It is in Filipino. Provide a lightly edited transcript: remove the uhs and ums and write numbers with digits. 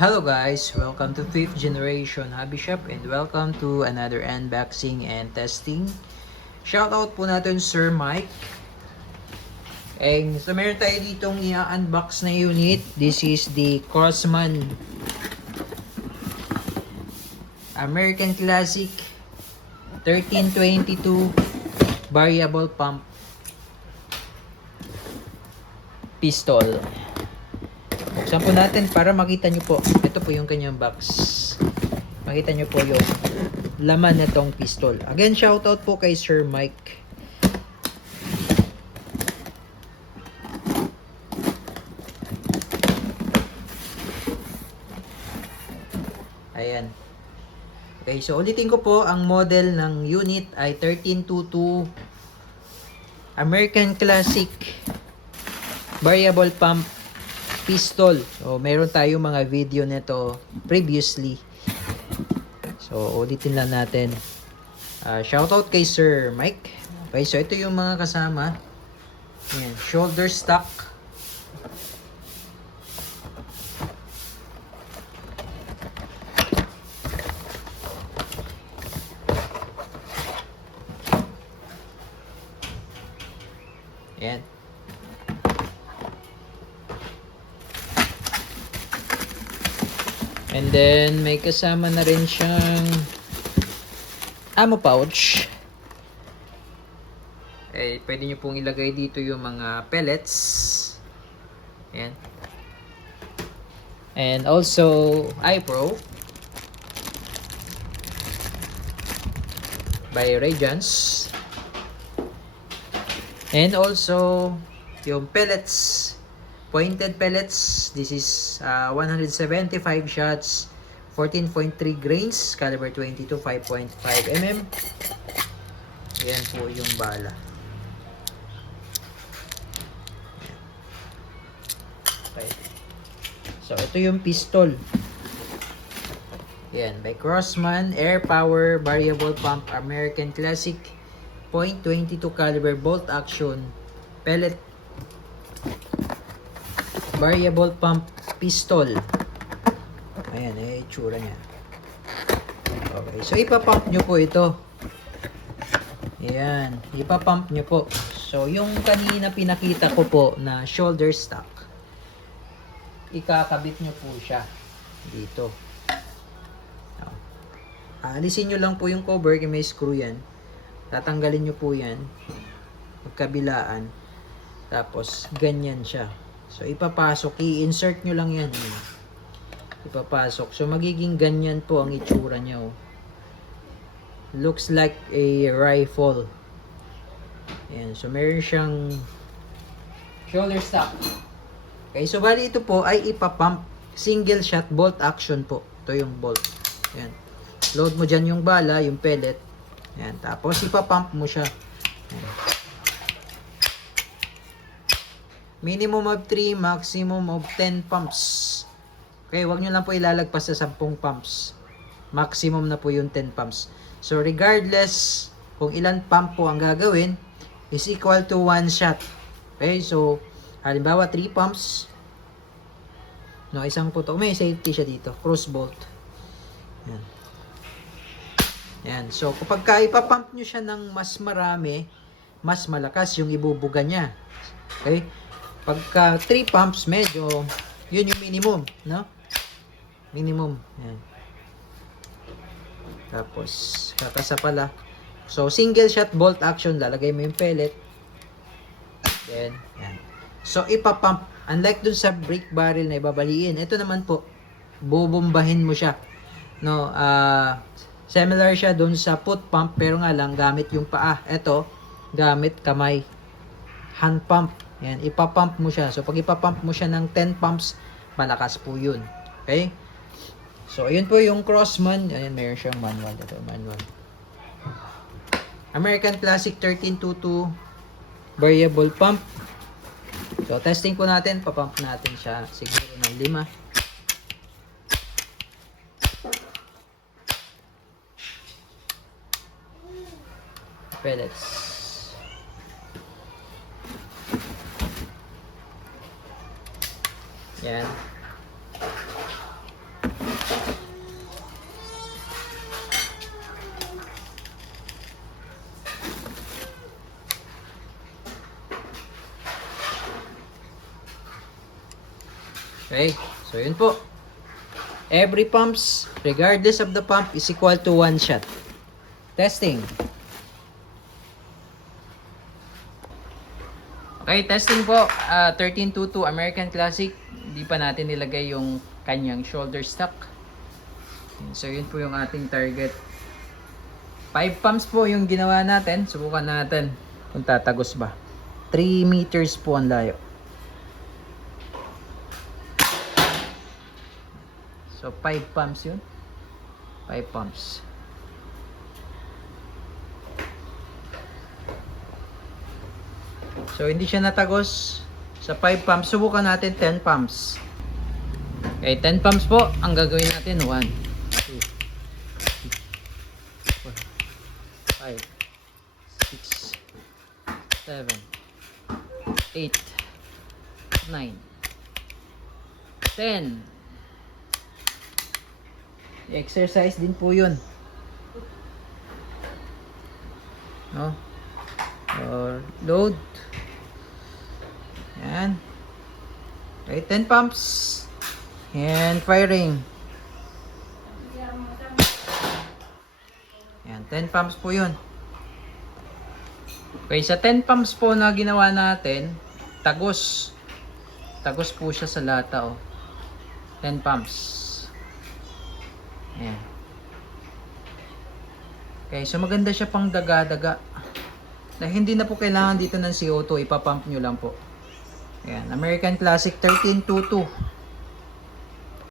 Hello guys, welcome to 5th Generation Hobby Shop and welcome to another unboxing and testing. Shoutout po natin Sir Mike. So meron tayo ditong i-unbox na unit. This is the Crossman American Classic 1322 Variable Pump Pistol. Buksan po natin para makita nyo po. Ito po yung kanyang box. Makita nyo po yung laman nitong pistol. Again, shoutout po kay Sir Mike. Ayan. Okay, so ulitin ko po, ang model ng unit ay 1322 American Classic Variable Pump Pistol. So, meron tayo mga video nito previously. So, ulitin lang natin. Shoutout kay Sir Mike. Okay, so ito yung mga kasama. Ayan, shoulder stock. Ayan. And then, may kasama na rin siyang ammo pouch. Pwede nyo pong ilagay dito yung mga pellets. Ayan. And also, iPro by Radiance. And also, yung pellets. Pointed pellets. This is 175 shots, 14.3 grains, caliber 22, 5.5 mm. Ayan po yung bala. Okay. So, ito yung pistol. Ayan, by Crossman, Air Power, Variable Pump, American Classic, .22 caliber, bolt action, pellet variable pump pistol. Ayan, itsura niya. Okay, so ipapump nyo po ito. Ayan, ipapump nyo po. So, yung kanina pinakita ko po na shoulder stock, ikakabit nyo po siya dito. Alisin nyo lang po yung cover, kaya may screw yan. Tatanggalin nyo po yan, magkabilaan. Tapos, ganyan siya. So, ipapasok. I-insert nyo lang yan. Ipapasok. So, magiging ganyan po ang itsura niya. Oh. Looks like a rifle. Ayan. So, meron siyang shoulder stock. Okay. So, bali ito po ay ipapump. Single shot bolt action po. Ito yung bolt. Ayan. Load mo dyan yung bala, yung pellet. Ayan. Tapos, ipapump mo siya. Ayan. Minimum of 3, maximum of 10 pumps. Okay, wag nyo lang po ilalagpas sa 10 pumps. Maximum na po yung 10 pumps. So, regardless kung ilan pump po ang gagawin, is equal to 1 shot. Okay, so, halimbawa 3 pumps. No, isang putok. May safety siya dito. Cross bolt. Yan. Yan. So, kapag ipapump nyo siya ng mas marami, mas malakas yung ibubuga niya. Okay? Pagka 3 pumps, medyo, yun yung minimum, no? Minimum. Yan. Tapos, kakasa pala. So, single shot bolt action, lalagay mo yung pellet. Then, yan. So, ipapump. Unlike dun sa brick barrel na ibabaliin, ito naman po, bubombahin mo siya. No, similar siya dun sa foot pump, pero nga lang, gamit yung paa. Ito, gamit kamay. Hand pump. Yan, ipapump mo siya. So, pag ipapump mo siya ng 10 pumps, malakas po yun. Okay? So, ayun po yung Crossman. Ayan, mayroon siyang manual. Ito, manual. American Classic 1322 Variable Pump. So, testing po natin. Papump natin siya siguro ng 5. Pellets. Yan. Okay, so yun po. Every pumps, regardless of the pump, is equal to 1 shot. Testing. Okay, testing po. 1322 American Classic. Hindi pa natin nilagay yung kanyang shoulder stock. So yun po yung ating target. 5 pumps po yung ginawa natin. Subukan natin kung tatagos ba. 3 meters po ang layo. So 5 pumps yun. 5 pumps. So hindi siya natagos sa 5 pumps. Subukan natin 10 pumps. Okay, 10 pumps po. Ang gagawin natin 1, 2, 3, 4, 5, 6, 7, 8, 9, 10. Exercise din po yun. No? Or load. Yan. Okay, 10 pumps. And firing. Yan, 10 pumps po yun. Okay, sa 10 pumps po na ginawa natin, tagos. Tagos po siya sa lata, oh. 10 pumps. Yan. Okay, so maganda siya pang daga-daga. Na hindi na po kailangan dito ng CO2, ipapump nyo lang po. Ayan, American Classic 1322.